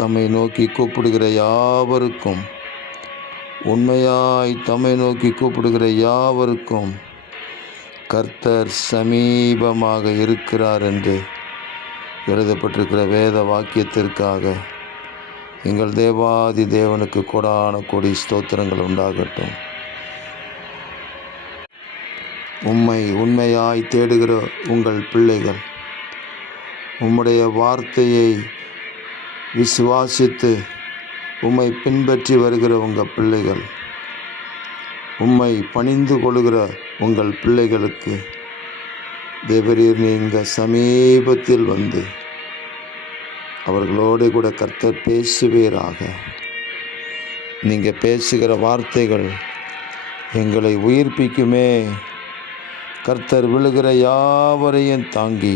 தம்மை நோக்கி கூப்பிடுகிற யாவருக்கும், உண்மையாய் தம்மை நோக்கி கூப்பிடுகிற யாவருக்கும் கர்த்தர் சமீபமாக இருக்கிறார் என்று எழுதப்பட்டிருக்கிற வேத வாக்கியத்திற்காக எங்கள் தேவாதி தேவனுக்கு கொடான கொடி ஸ்தோத்திரங்கள் உண்டாகட்டும். உம்மை உண்மையாய் தேடுகிற உங்கள் பிள்ளைகள், உம்முடைய வார்த்தையை விசுவாசித்து உம்மை பின்பற்றி வருகிற உங்கள் பிள்ளைகள், உம்மை பணிந்து கொள்கிற உங்கள் பிள்ளைகளுக்கு தேவரீர் நீங்கள் சமீபத்தில் வந்து அவர்களோடு கூட கர்த்தர் பேசுவீராக. நீங்கள் பேசுகிற வார்த்தைகள் எங்களை உயிர்ப்பிக்குமே. கர்த்தர் விழுகிற யாவரையும் தாங்கி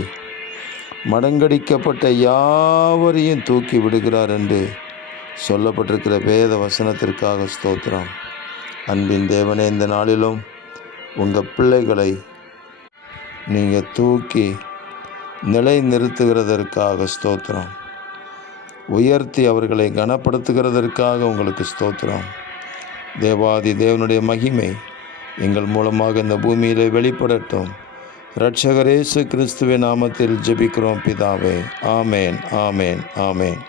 மடங்கடிக்கப்பட்ட யாவரையும் தூக்கி விடுகிறார் என்று சொல்லப்பட்டிருக்கிற வேத வசனத்திற்காக ஸ்தோத்திரம். அன்பின் தேவனே, இந்த நாளிலும் உங்கள் பிள்ளைகளை நீங்கள் தூக்கி நிலை நிறுத்துகிறதற்காக ஸ்தோத்திரம். உயர்த்தி அவர்களை கனப்படுத்துகிறதற்காக உங்களுக்கு ஸ்தோத்திரம். தேவாதி தேவனுடைய மகிமை எங்கள் மூலமாக இந்த பூமியிலே வெளிப்படட்டும். இரட்சகர் இயேசு கிறிஸ்துவின் நாமத்தில் ஜெபிக்கிறோம் பிதாவே. ஆமேன், ஆமேன், ஆமேன்.